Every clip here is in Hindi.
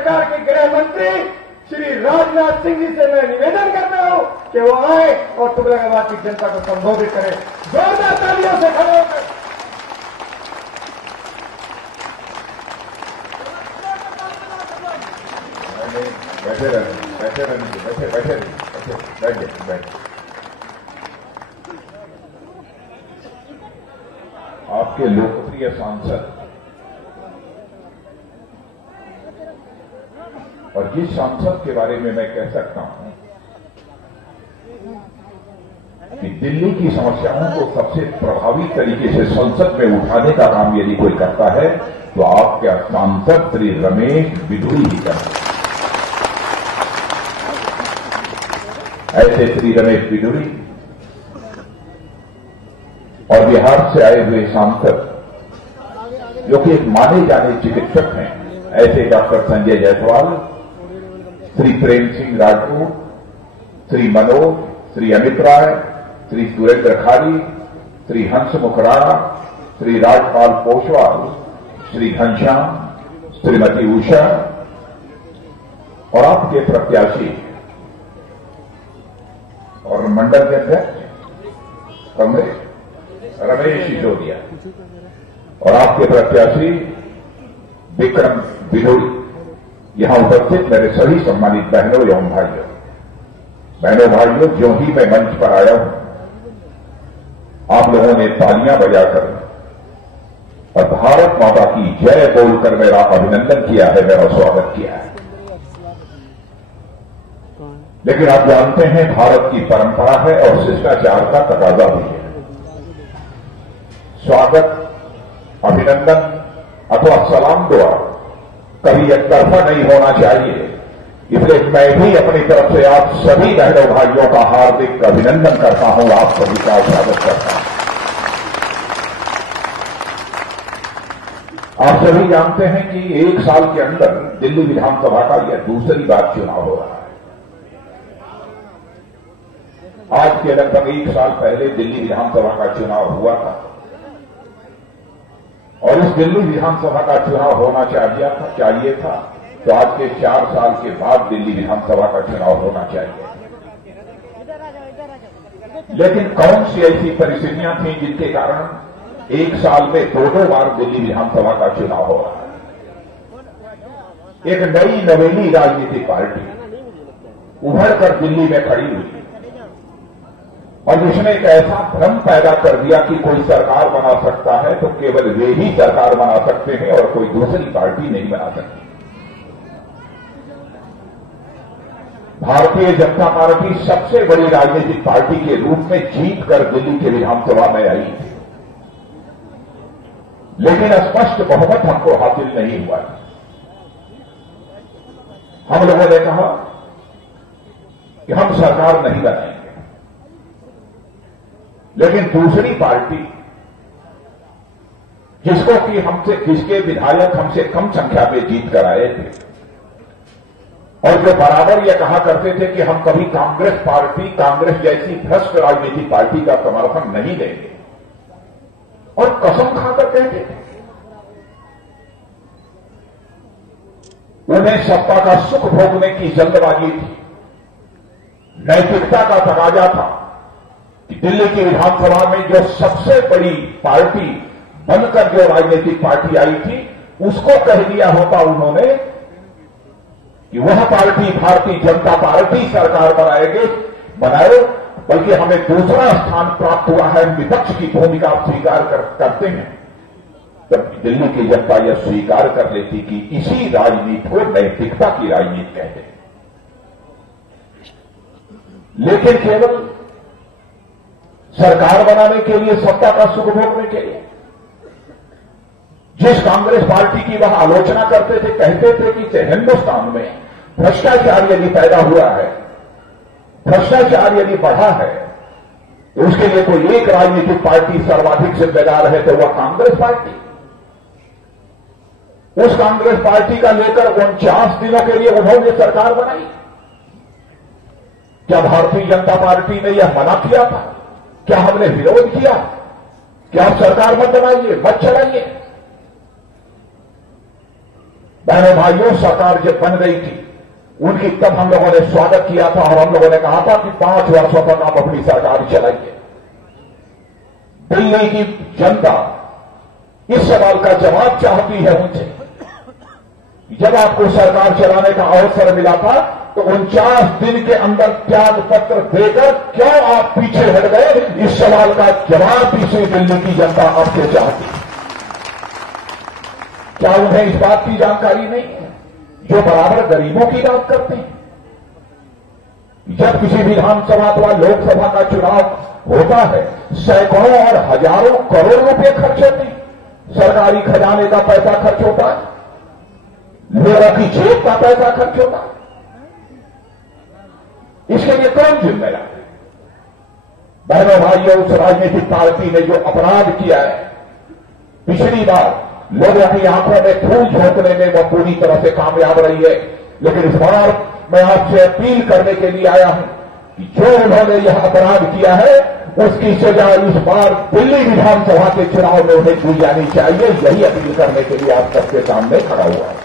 सरकार के गृह मंत्री श्री राजनाथ सिंह जी से मैं निवेदन करता हूं कि वो आए और तुगलकाबाद की जनता को संबोधित करें। जोरदार तालियों से खड़े होकर बैठे रहने बैठे। आपके लोकप्रिय सांसद और जिस सांसद के बारे में मैं कह सकता हूं कि दिल्ली की समस्याओं को सबसे प्रभावी तरीके से संसद में उठाने का काम यदि कोई करता है तो आपके सांसद श्री रमेश बिधूड़ी ही करते हैं। ऐसे श्री रमेश बिधूड़ी और बिहार से आए हुए सांसद जो कि एक माने जाने चिकित्सक हैं, ऐसे डॉक्टर संजय जायसवाल, श्री प्रेम सिंह राजपूत, श्री मनोज, श्री अमित राय, श्री सुरेंद्र खारी, श्री हंसमुख राणा, श्री राजपाल पोशवाल, श्री घनश्याम, श्रीमती उषा और आपके प्रत्याशी और मंडल के अध्यक्ष कांग्रेस रमेश सिसोदिया और आपके प्रत्याशी विक्रम बिधूड़ी, यहां उपस्थित मेरे सभी सम्मानित बहनों एवं भाइयों, जो ही मैं मंच पर आया हूं, आप लोगों ने तालियां बजाकर और भारत माता की जय बोलकर मेरा अभिनंदन किया है, मेरा स्वागत किया है। लेकिन आप जानते हैं भारत की परंपरा है और शिष्टाचार का तकाजा भी है। स्वागत, अभिनंदन अथवा सलाम दुआ कभी एक तरफा नहीं होना चाहिए। इसलिए मैं भी अपनी तरफ से आप सभी बहनों भाइयों का हार्दिक अभिनंदन करता हूं, आप सभी का स्वागत करता हूं। आप सभी जानते हैं कि एक साल के अंदर दिल्ली विधानसभा का यह दूसरी बार चुनाव हो रहा है। आज के लगभग एक साल पहले दिल्ली विधानसभा का चुनाव हुआ था और इस दिल्ली विधानसभा का चुनाव होना चाहिए था तो आज के 4 साल के बाद दिल्ली विधानसभा का चुनाव होना चाहिए। लेकिन कौन सी ऐसी परिस्थितियां थी जिनके कारण एक साल में 2 बार दिल्ली विधानसभा का चुनाव हो रहा है। एक नई नवेली राजनीतिक पार्टी उभरकर दिल्ली में खड़ी हुई और जिसने एक ऐसा भ्रम पैदा कर दिया कि कोई सरकार बना सकता है तो केवल वे ही सरकार बना सकते हैं और कोई दूसरी पार्टी नहीं बना सकती। भारतीय जनता पार्टी सबसे बड़ी राजनीतिक पार्टी के रूप में जीत कर दिल्ली के विधानसभा में आई थी, लेकिन स्पष्ट बहुमत हमको हासिल नहीं हुआ। हम लोगों ने कहा कि हम सरकार नहीं बनाएंगे, लेकिन दूसरी पार्टी जिसके विधायक हमसे कम संख्या में जीत कर आए थे और जो बराबर यह कहा करते थे कि हम कभी कांग्रेस जैसी भ्रष्ट राजनीतिक पार्टी का समर्थन नहीं देंगे और कसम खाकर कहते थे। उन्हें सत्ता का सुख भोगने की जल्दबाजी थी, नैतिकता का तकाजा था कि दिल्ली की विधानसभा में जो सबसे बड़ी पार्टी बनकर जो राजनीतिक पार्टी आई थी उसको कह दिया होता उन्होंने कि वह पार्टी भारतीय जनता पार्टी सरकार बनाए, बल्कि हमें दूसरा स्थान प्राप्त हुआ है, विपक्ष की भूमिका स्वीकार करते हैं, तब दिल्ली की जनता यह स्वीकार कर लेती कि इसी राजनीति को नैतिकता की राजनीति कहते हैं। लेकिन केवल सरकार बनाने के लिए, सत्ता का सुख भोगने के लिए जिस कांग्रेस पार्टी की वह आलोचना करते थे, कहते थे कि हिंदुस्तान में भ्रष्टाचार यदि पैदा हुआ है, भ्रष्टाचार यदि बढ़ा है, तो उसके लिए कोई एक राजनीतिक पार्टी सर्वाधिक जिम्मेदार है तो वह कांग्रेस पार्टी। उस कांग्रेस पार्टी का लेकर 49 दिनों के लिए उन्होंने सरकार बनाई। क्या भारतीय जनता पार्टी ने यह मना किया था? क्या हमने विरोध किया कि आप सरकार मत बनाइए, मत चलाइए? बहनों भाइयों, सरकार जब बन गई थी उनकी तब हम लोगों ने स्वागत किया था और हम लोगों ने कहा था कि 5 वर्षों तक आप अपनी सरकार चलाइए। दिल्ली की जनता इस सवाल का जवाब चाहती है उनसे। जब आपको सरकार चलाने का अवसर मिला था तो 49 दिन के अंदर त्याग पत्र देकर क्यों आप पीछे हट गए? इस सवाल का जवाब इसी दिल्ली की जनता आपसे चाहती है। क्या उन्हें इस बात की जानकारी नहीं है जो बराबर गरीबों की बात करते हैं? जब किसी विधानसभा अथवा लोकसभा का चुनाव होता है, सैकड़ों और हजारों करोड़ रुपए खर्च होते हैं। सरकारी खजाने का पैसा खर्च होता है, लोगों की जेब का पैसा खर्च होता है। इसके लिए कौन जिम्मेदार है? बहनों भाइयों, उस राजनीतिक पार्टी ने जो अपराध किया है, पिछली बार लोगों की आंखों में फूल झोंकने में वह पूरी तरह से कामयाब रही है। लेकिन इस बार मैं आपसे अपील करने के लिए आया हूं कि जो उन्होंने यह अपराध किया है उसकी सजा इस बार दिल्ली विधानसभा के चुनाव में उन्हें दी जानी चाहिए। यही अपील करने के लिए आप सबके सामने खड़ा हुआ है।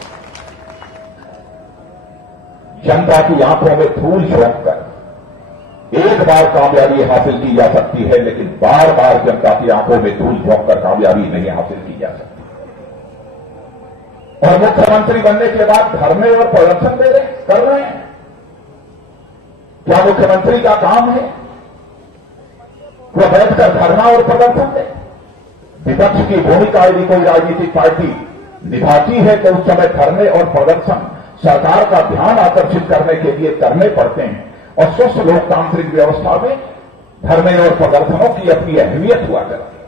जनता की आंखों में फूल झोंककर एक बार कामयाबी हासिल की जा सकती है, लेकिन बार बार जनता की आंखों में धूल झोंककर कामयाबी नहीं हासिल की जा सकती। और मुख्यमंत्री बनने के बाद धरने और प्रदर्शन कर रहे हैं। क्या मुख्यमंत्री का काम है वह बैठकर धरना और प्रदर्शन दे? विपक्ष की भूमिका यदि कोई राजनीतिक पार्टी निभाती है तो उस समय धरने और प्रदर्शन सरकार का ध्यान आकर्षित करने के लिए करने पड़ते हैं। और स्वस्थ लोकतांत्रिक व्यवस्था में धरने और प्रदर्शनों की अपनी अहमियत हुआ करती है।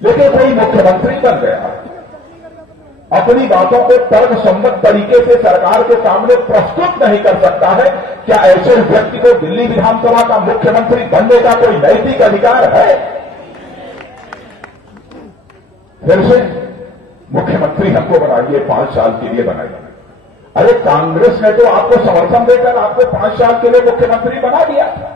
लेकिन कोई मुख्यमंत्री बन गया है, अपनी बातों को तर्कसंगत तरीके से सरकार के सामने प्रस्तुत नहीं कर सकता है। क्या ऐसे व्यक्ति को दिल्ली विधानसभा का मुख्यमंत्री बनने का कोई नैतिक अधिकार है? फिर से मुख्यमंत्री हमको बनाइए, 5 साल के लिए बनाइए। अरे कांग्रेस ने तो आपको समर्थन देकर आपको 5 साल के लिए मुख्यमंत्री बना दिया था।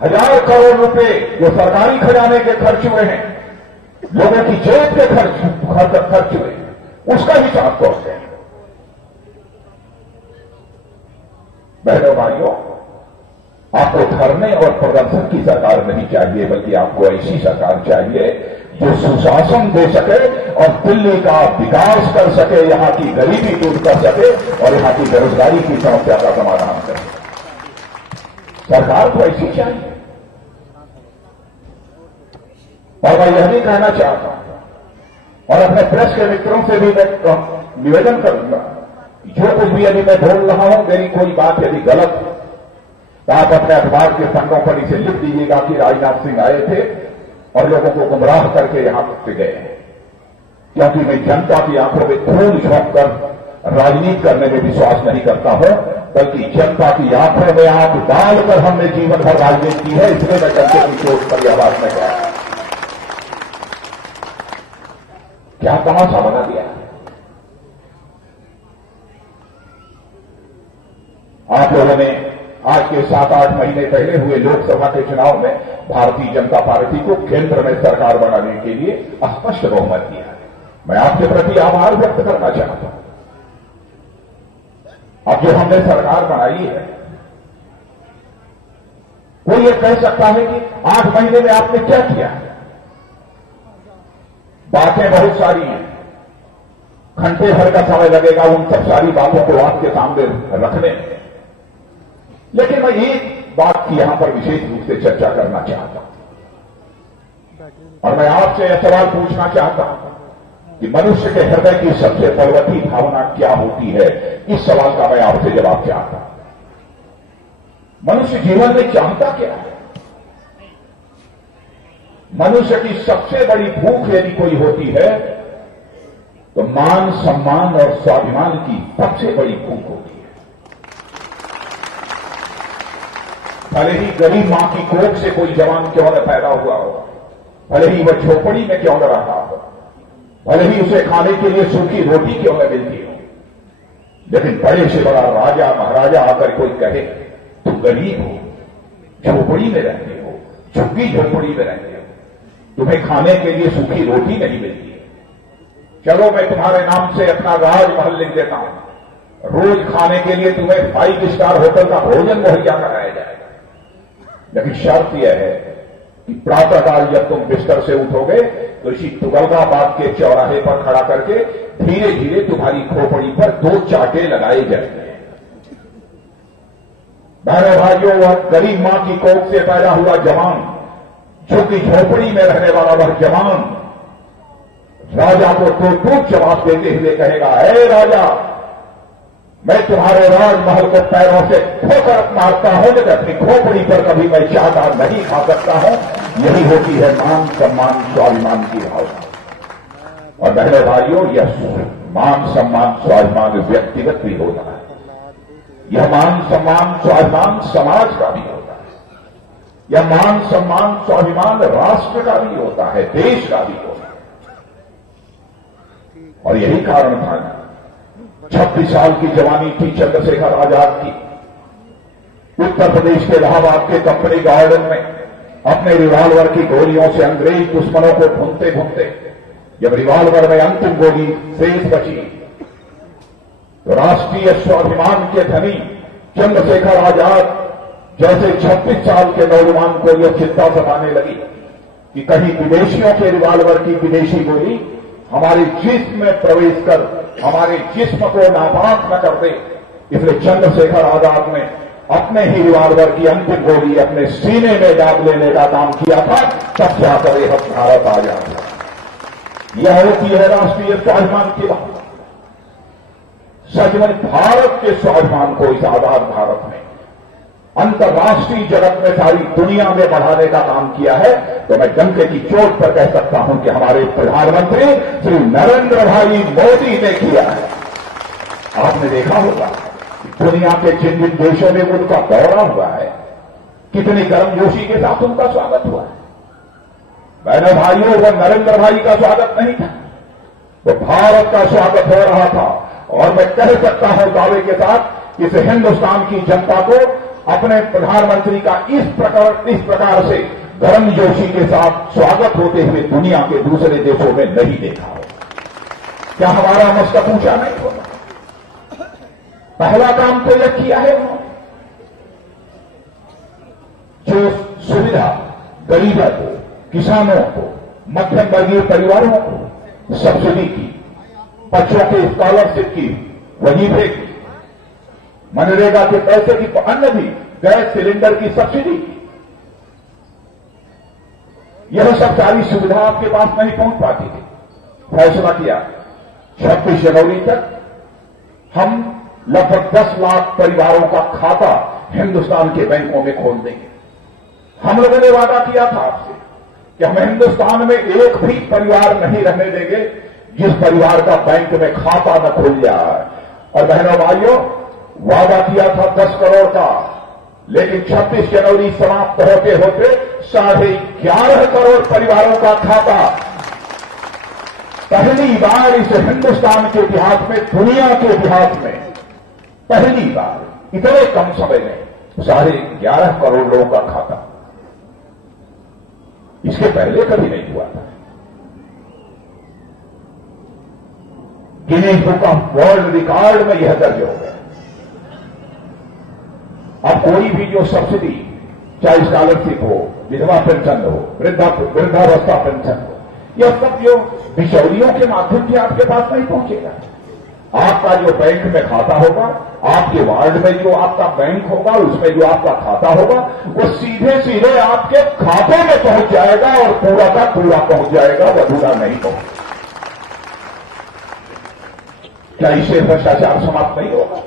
1000 करोड़ रुपए जो सरकारी खजाने के खर्च हुए हैं, लोगों की जेब के खर्च हुए, उसका हिसाब कौन है? बहनों भाइयों, आपको धरने और प्रदर्शन की सरकार नहीं चाहिए, बल्कि आपको ऐसी सरकार चाहिए जो सुशासन दे सके और दिल्ली का विकास कर सके, यहां की गरीबी दूर कर सके और यहां की बेरोजगारी की समस्या का समाधान करे। सरकार को ऐसी चाहिए। और मैं यह भी कहना चाहता हूं और अपने प्रेस के मित्रों से भी मैं निवेदन करूंगा, जो कुछ भी यदि मैं बोल रहा हूं, मेरी कोई बात यदि गलत है तो आप अपने अखबार के पन्नों पर इसे लिख दीजिएगा कि राजनाथ सिंह आए थे और लोगों को गुमराह करके यहां तक गए हैं। क्योंकि मैं जनता की आंखों में धूल झोंककर राजनीति करने में विश्वास नहीं करता हूं, बल्कि जनता की आंखों में आंख डालकर हमने जीवन भर राजनीति की है। इसलिए मैं जनता की चोट पर यह बात में कहा। क्या तमाशा बना दिया? आप लोगों ने आज के 7-8 महीने पहले हुए लोकसभा के चुनाव में भारतीय जनता पार्टी को केंद्र में सरकार बनाने के लिए स्पष्ट बहुमत दिया है। मैं आपके प्रति आभार व्यक्त करना चाहता हूं। अब जो हमने सरकार बनाई है, कोई ये कह सकता है कि 8 महीने में आपने क्या किया है? बातें बहुत सारी हैं, घंटे भर का समय लगेगा उन सब सारी बातों को आपके सामने रखने में। लेकिन मैं एक बात की यहां पर विशेष रूप से चर्चा करना चाहता हूं और मैं आपसे यह सवाल पूछना चाहता हूं कि मनुष्य के हृदय की सबसे बलवती भावना क्या होती है? इस सवाल का मैं आपसे जवाब चाहता हूं। मनुष्य जीवन में चाहता क्या है? मनुष्य की सबसे बड़ी भूख यदि कोई होती है तो मान, सम्मान और स्वाभिमान की सबसे बड़ी भूख होती है। भले ही गरीब मां की कोख से कोई जवान क्यों न पैदा हुआ हो, भले ही वह झोपड़ी में क्यों न रहा हो, भले ही उसे खाने के लिए सूखी रोटी क्यों न मिलती हो, लेकिन बड़े से बड़ा राजा महाराजा आकर कोई कहे तुम गरीब हो, झोपड़ी में रहते हो, झुग्गी झोपड़ी में रहते हो, तुम्हें खाने के लिए सूखी रोटी नहीं मिलती है, चलो मैं तुम्हारे नाम से अपना राजमहल लिख देता हूं, रोज खाने के लिए तुम्हें 5 स्टार होटल का भोजन मुहैया कराया जाएगा, लेकिन शर्त यह है कि प्रातःकाल जब तुम बिस्तर से उठोगे तो इसी तुगलकाबाद के चौराहे पर खड़ा करके धीरे धीरे तुम्हारी खोपड़ी पर 2 चाटे लगाए जाएंगे। बहनों भाइयों, वह गरीब मां की कोख से पैदा हुआ जवान, झुग्गी झोपड़ी में रहने वाला वह जवान राजा को टूट जवाब देते हुए कहेगा, हे राजा, मैं तुम्हारे राजमहल को पैरों से ठोकर मारता हूं, लेकिन अपनी खोपड़ी पर कभी मैं चाहता नहीं खा सकता हूं। यही होती है मान सम्मान स्वाभिमान की भावना। और बहनों भाइयों, यह मान सम्मान स्वाभिमान व्यक्तिगत भी होता है, यह मान सम्मान स्वाभिमान समाज का भी होता है, यह मान सम्मान स्वाभिमान राष्ट्र का भी होता है, देश का भी होता है। और यही कारण था 26 साल की जवानी थी चंद्रशेखर आजाद की। उत्तर प्रदेश के इलाहाबाद के कंपनी गार्डन में अपने रिवाल्वर की गोलियों से अंग्रेज दुश्मनों को भूनते भूनते जब रिवाल्वर में अंतिम गोली शेष बची तो राष्ट्रीय स्वाभिमान के धनी चंद्रशेखर आजाद जैसे 26 साल के नौजवान को यह चिंता सताने लगी कि कहीं विदेशियों के रिवाल्वर की विदेशी गोली हमारे जिस्म में प्रवेश कर हमारे जिस्म को नापाक न कर दे। इसलिए चंद्रशेखर आजाद ने अपने ही रिवाल्वर की अंतिम गोली अपने सीने में दाग लेने का काम किया था, तब जाकर यह भारत आजाद हुआ। यह होती है राष्ट्रीय स्वाभिमान की बात। सचमुच भारत के स्वाभिमान को इस आजाद भारत में अंतर्राष्ट्रीय जगत में सारी दुनिया में बढ़ाने का काम किया है, तो मैं डंके की चोट पर कह सकता हूं कि हमारे प्रधानमंत्री श्री नरेंद्र भाई मोदी ने किया है। आपने देखा होगा दुनिया के जिन जिन देशों में उनका दौरा हुआ है, कितनी गर्मजोशी के साथ उनका स्वागत हुआ है। बहनों भाइयों, वह नरेंद्र भाई का स्वागत नहीं था, वो भारत का स्वागत हो रहा था। और मैं कह सकता हूं दावे के साथ इस हिंदुस्तान की जनता को अपने प्रधानमंत्री का इस प्रकार से गर्मजोशी के साथ स्वागत होते हुए दुनिया के दूसरे देशों में नहीं देखा हो। क्या हमारा मस्तक ऊंचा नहीं होगा? पहला काम तो यह किया है उन्होंने, जो सुविधा गरीबों को, किसानों को, मध्यम वर्गीय परिवारों को सब्सिडी की, बच्चों के स्कॉलरशिप की, वजीफे की, मनरेगा के पैसे की, अन्य भी गैस सिलेंडर की सब्सिडी की, यह सब सारी सुविधा आपके पास नहीं पहुंच पाती थी। फैसला किया 26 जनवरी तक हम लगभग 10 लाख परिवारों का खाता हिंदुस्तान के बैंकों में खोल देंगे। हम लोगों ने वादा किया था आपसे कि हम हिंदुस्तान में एक भी परिवार नहीं रहने देंगे जिस परिवार का बैंक में खाता न खुल जाए। और बहनों भाइयों, वादा किया था 10 करोड़ का, लेकिन 26 जनवरी समाप्त होते होते 11.5 करोड़ परिवारों का खाता पहली बार इस हिंदुस्तान के इतिहास में, दुनिया के इतिहास में पहली बार इतने कम समय में 11.5 करोड़ लोगों का खाता। इसके पहले कभी नहीं हुआ था। Guinness book of world record में यह दर्ज हो गया। अब कोई भी जो सब्सिडी, चाहे स्कॉलरशिप हो, विधवा पेंशन हो, वृद्धावस्था पेंशन हो, यह सब जो बिचौलियों के माध्यम से आपके पास नहीं पहुंचेगा। आपका जो बैंक में खाता होगा, आपके वार्ड में जो आपका बैंक होगा, उसमें जो आपका खाता होगा, वो सीधे सीधे आपके खाते में पहुंच जाएगा और पूरा का पूरा पहुंच जाएगा, वो अधूरा नहीं पहुंचेगा। क्या इससे भ्रष्टाचार समाप्त नहीं होगा?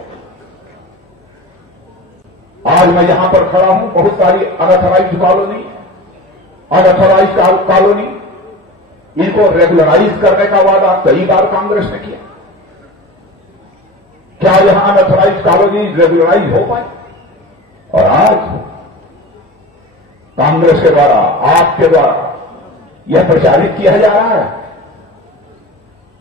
आज मैं यहां पर खड़ा हूं, बहुत सारी अनऑथराइज्ड कॉलोनी, इनको रेगुलराइज करने का वादा कई बार कांग्रेस ने किया। क्या यहां अनऑथराइज्ड कॉलोनी रेगुलराइज हो पाए? और आज कांग्रेस के द्वारा, आपके द्वारा यह प्रचारित किया जा रहा है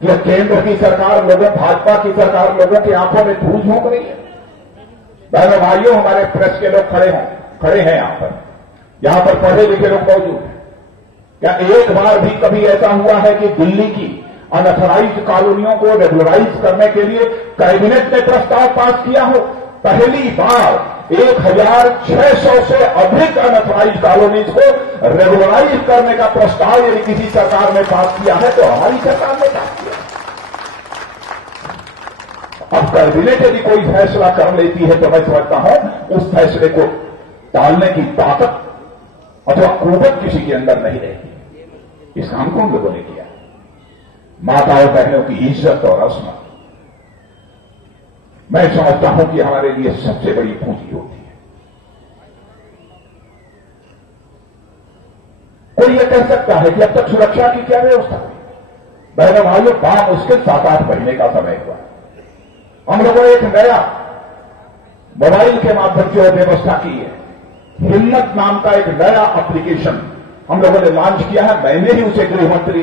कि केंद्र की सरकार लोगों, भाजपा की सरकार लोगों की आंखों में धूल झोंक रही है। बहनों भाइयों, हमारे प्रेस के लोग खड़े हैं यहां पर पढ़े लिखे लोग मौजूद हैं। क्या एक बार भी कभी ऐसा हुआ है कि दिल्ली की अनऑथराइज्ड कॉलोनियों को रेगुलराइज करने के लिए कैबिनेट ने प्रस्ताव पास किया हो। पहली बार 1600 से अधिक अनऑथराइज्ड कॉलोनीज को रेगुलराइज करने का प्रस्ताव यदि किसी सरकार ने पास किया है तो हमारी सरकार ने पास किया। अब कैबिनेट यदि कोई फैसला कर लेती है तो मैं समझता हूं उस फैसले को टालने की ताकत अथवा कुवत किसी के अंदर नहीं रहेगी। इस काम को हम लोगों ने किया। माताओं बहनों की इज्जत और असमत मैं समझता हूं कि हमारे लिए सबसे बड़ी पूंजी होती है। कोई यह कह सकता है कि अब तक सुरक्षा की क्या व्यवस्था हुई? बहनों भाइयों, बामुश्किल 7-8 महीने का समय हुआ। हम लोगों ने एक नया मोबाइल के माध्यम से व्यवस्था की है। हिम्मत नाम का एक नया एप्लीकेशन हम लोगों ने लॉन्च किया है। मैंने ही उसे गृह मंत्री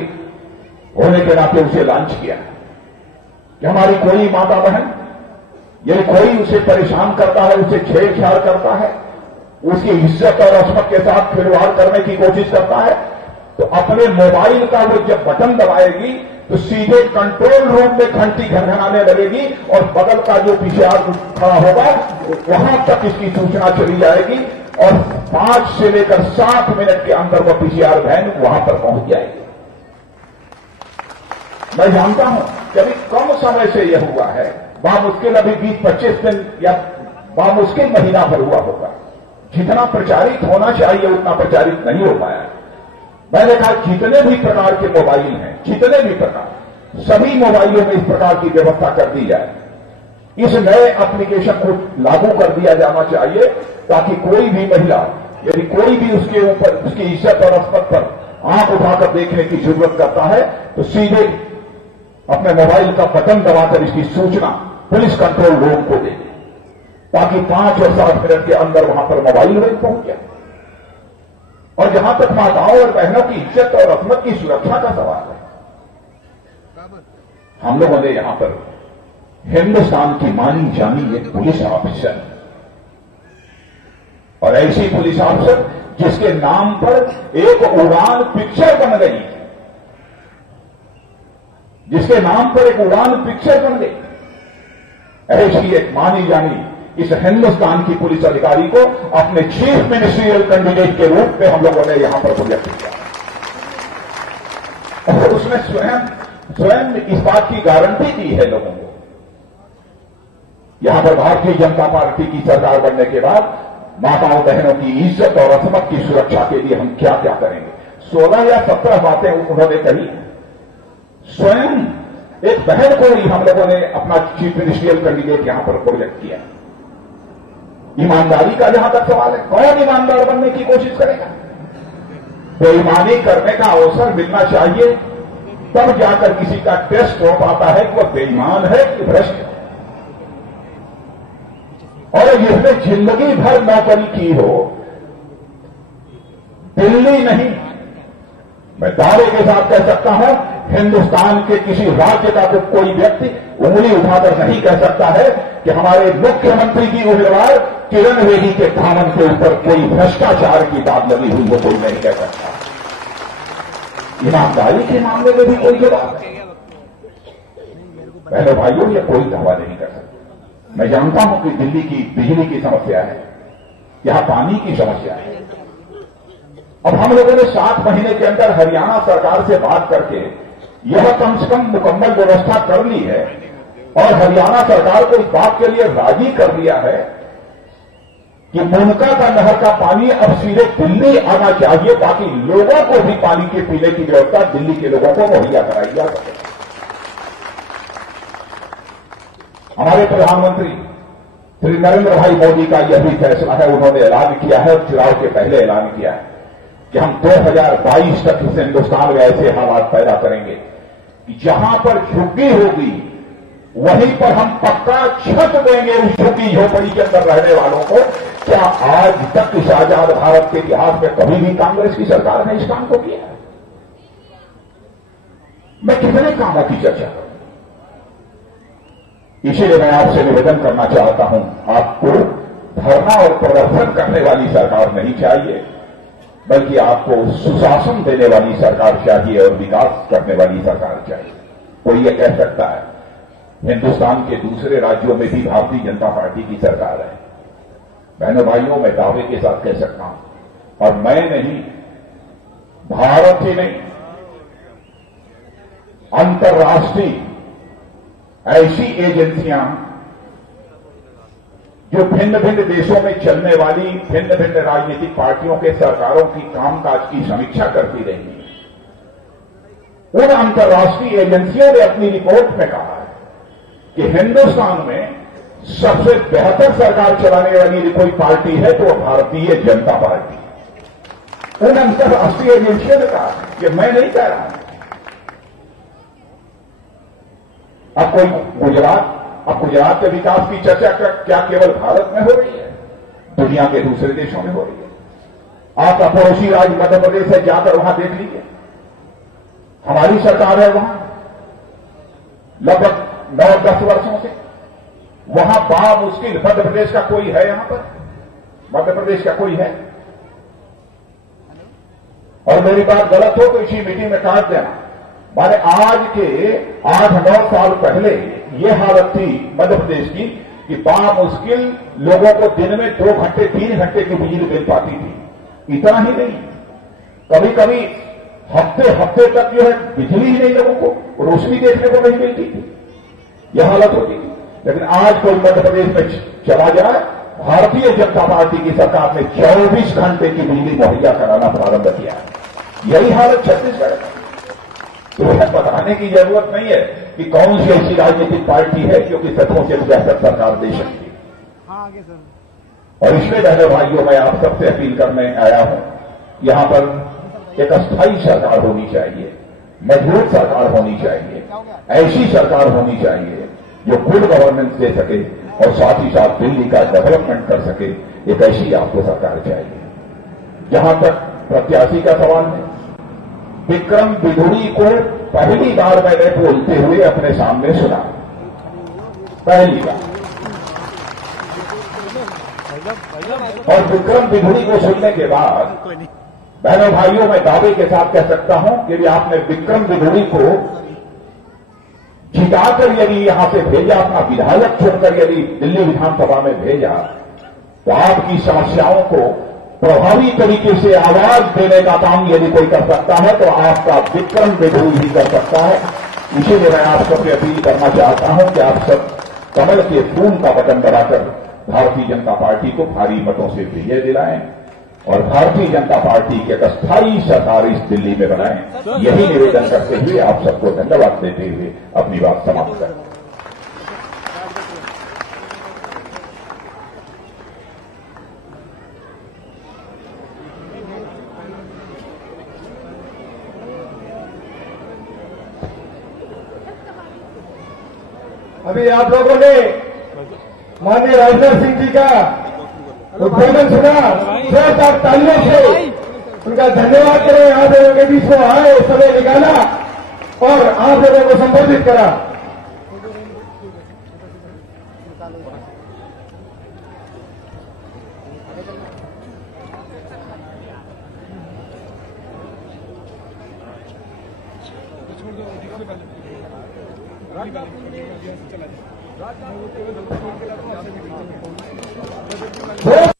होने के नाते उसे लॉन्च किया है कि हमारी कोई माता बहन यदि कोई उसे परेशान करता है, उसे छेड़छाड़ करता है, उसकी इज्जत और असमत के साथ खिलवाड़ करने की कोशिश करता है, तो अपने मोबाइल का वो जब बटन दबाएगी तो सीधे कंट्रोल रूम में घंटी घनघनाने लगेगी और बगल का जो पीसीआर खड़ा होगा वहां तक इसकी सूचना चली जाएगी और 5 से लेकर 7 मिनट के अंदर वो पीसीआर वैन वहां पर पहुंच जाएगी। मैं जानता हूं कि अभी कम समय से यह हुआ है, बामुश्किल अभी 20-25 दिन या बामुश्किल महीना भर हुआ होगा। जितना प्रचारित होना चाहिए उतना प्रचारित नहीं हो पाया। मैंने कहा जितने भी प्रकार के मोबाइल हैं, जितने भी प्रकार, सभी मोबाइलों में इस प्रकार की व्यवस्था कर दी जाए। इस नए एप्लीकेशन को लागू कर दिया जाना चाहिए ताकि कोई भी महिला यदि कोई भी उसके ऊपर उसकी इज्जत और असमत पर आंख उठाकर देखने की जरूरत करता है तो सीधे अपने मोबाइल का बटन दबाकर इसकी सूचना पुलिस कंट्रोल रूम को दे ताकि 5 और 7 मिनट के अंदर वहां पर मोबाइल वैन पहुंच जाए। और जहां तक माताओं और बहनों की इज्जत और असमत की सुरक्षा का सवाल है, हम लोगों ने यहां पर हिंदुस्तान की मानी जानी एक पुलिस ऑफिसर और ऐसी पुलिस ऑफिसर जिसके नाम पर एक उड़ान पिक्चर बन गई, जिसके नाम पर एक उड़ान पिक्चर बन गई, ऐसी एक मानी जानी इस हिंदुस्तान की पुलिस अधिकारी को अपने चीफ मिनिस्ट्रियल कैंडिडेट के रूप में हम लोगों ने यहां पर प्रोजेक्ट किया और उसने स्वयं इस बात की गारंटी दी है लोगों को। यहां पर भारतीय जनता पार्टी की सरकार बनने के बाद माताओं बहनों की इज्जत और असमत की सुरक्षा के लिए हम क्या क्या करेंगे, 16 या 17 बातें उन्होंने कही। स्वयं एक बहन को ही हम लोगों ने अपना चीफ मिनिस्ट्रियल कैंडिडेट यहां पर प्रोजेक्ट किया। ईमानदारी का जहां तक सवाल है, कौन ईमानदार बनने की कोशिश करेगा? बेईमानी करने का अवसर मिलना चाहिए, तब जाकर किसी का टेस्ट हो पाता है कि वह बेईमान है कि भ्रष्ट है। और जिसने जिंदगी भर नौकरी की हो, दिल्ली नहीं, मैं दावे के साथ कह सकता हूं हिंदुस्तान के किसी राज्य का तो कोई व्यक्ति उंगली उठाकर नहीं कह सकता है कि हमारे मुख्यमंत्री की उम्मीदवार किरण बेदी के दामन के ऊपर कोई भ्रष्टाचार की बात लगी हुई वो कोई नहीं कह सकता। ईमानदारी के मामले में भी कोई जवाब नहीं। पहले भाइयों, ये कोई दावा नहीं कर सकता। मैं जानता हूं कि दिल्ली की बिजली की समस्या है, यहां पानी की समस्या है। अब हम लोगों ने 7 महीने के अंदर हरियाणा सरकार से बात करके यह कम से कम मुकम्मल व्यवस्था कर ली है और हरियाणा सरकार को इस बात के लिए राजी कर दिया है कि मुनका का नहर का पानी अब सीधे दिल्ली आना चाहिए ताकि लोगों को भी पानी के पीने की व्यवस्था दिल्ली के लोगों को मुहैया कराई जा सके। हमारे प्रधानमंत्री श्री नरेंद्र भाई मोदी का यह भी फैसला है, उन्होंने ऐलान किया है, चुनाव के पहले ऐलान किया है कि हम 2022 तक इस हिंदुस्तान में ऐसे हालात पैदा करेंगे कि जहां पर झुग्गी होगी वहीं पर हम पक्का छत देंगे उस झुग्गी झोपड़ी के अंदर रहने वालों को। क्या आज तक इस आजाद भारत के इतिहास में कभी भी कांग्रेस की सरकार ने इस काम को किया है? मैं कितने कामों की चर्चा करूं, इसीलिए मैं आपसे निवेदन करना चाहता हूं, आपको धरना और प्रदर्शन करने वाली सरकार नहीं चाहिए, बल्कि आपको सुशासन देने वाली सरकार चाहिए और विकास करने वाली सरकार चाहिए। कोई ये कह सकता है हिंदुस्तान के दूसरे राज्यों में भी भारतीय जनता पार्टी की सरकार है। बहनों भाइयों, मैं दावे के साथ कह सकता हूं, और मैं नहीं, भारत ही नहीं, अंतर्राष्ट्रीय ऐसी एजेंसियां जो भिन्न भिन्न देशों में चलने वाली भिन्न भिन्न राजनीतिक पार्टियों के सरकारों की कामकाज की समीक्षा करती रही, उन अंतर्राष्ट्रीय एजेंसियों ने अपनी रिपोर्ट में कहा है कि हिंदुस्तान में सबसे बेहतर सरकार चलाने वाली यदि कोई पार्टी है तो भारतीय जनता पार्टी है। उन अंतर्राष्ट्रीय एजेंसियों ने कहा कि मैं नहीं कह रहा हूं। अब गुजरात के विकास की चर्चा क्या केवल भारत में हो रही है? दुनिया के दूसरे देशों में हो रही है। आपका पड़ोसी राज्य मध्य प्रदेश है, जाकर वहां देख लीजिए, हमारी सरकार है वहां लगभग 9-10 वर्षों से। वहां बामुश्किल मध्य प्रदेश का कोई है, यहां पर मध्य प्रदेश का कोई है? और मेरी बात गलत हो तो इसी मीटिंग में काट देना। माने आज के 8-9 साल पहले ये हालत थी मध्य प्रदेश की कि बामुश्किल लोगों को दिन में 2 घंटे 3 घंटे की बिजली मिल पाती थी। इतना ही नहीं, कभी कभी हफ्ते हफ्ते तक जो है बिजली ही नहीं, लोगों को रोशनी देखने को नहीं मिलती थी, यह हालत होती थी। लेकिन आज कोई मध्य प्रदेश में चला जाए, भारतीय जनता पार्टी की सरकार ने 24 घंटे की बिजली मुहैया कराना प्रारंभ किया है। यही हालत छत्तीसगढ़ में। तो यह बताने की जरूरत नहीं है कि कौन सी ऐसी राजनीतिक पार्टी है क्योंकि सचमुच एक बेहतर सरकार दे सकती है। और इसलिए बहनों भाइयों, मैं आप सबसे अपील करने आया हूं, यहां पर एक अस्थायी सरकार होनी चाहिए, मजबूत सरकार होनी चाहिए, ऐसी सरकार होनी चाहिए जो गुड गवर्नेंस दे सके और साथ ही साथ दिल्ली का डेवलपमेंट कर सके। एक ऐसी आपको सरकार चाहिए। जहां तक प्रत्याशी का सवाल है, विक्रम बिधूड़ी को पहली बार मैंने बोलते हुए अपने सामने सुना, पहली बार। और विक्रम बिधूड़ी को सुनने के बाद बहनों भाइयों, मैं दावे के साथ कह सकता हूं कि यदि आपने विक्रम बिधूड़ी को जिताकर यदि यहां से भेजा, अपना विधायक चुनकर यदि दिल्ली विधानसभा में भेजा, तो आपकी समस्याओं को प्रभावी तरीके से आवाज देने का काम यदि कोई कर सकता है तो आपका विक्रम बिधूड़ी ही कर सकता है। इसीलिए मैं आप सबसे अपील करना चाहता हूं कि आप सब कमल के फूल का बटन दबाकर भारतीय जनता पार्टी को भारी मतों से विजय दिलाएं और भारतीय जनता पार्टी की एक अस्थायी सरकार इस दिल्ली में बनाएं। यही निवेदन करते हुए आप सबको धन्यवाद देते हुए अपनी बात समाप्त करें। अभी आप लोगों ने माननीय राजनाथ सिंह जी का उद्बोधन सुना, जोरदार तालियों से उनका धन्यवाद करें। आप लोगों के बीच में आए, समय निकाला और आप लोगों को संबोधित करा। बहुत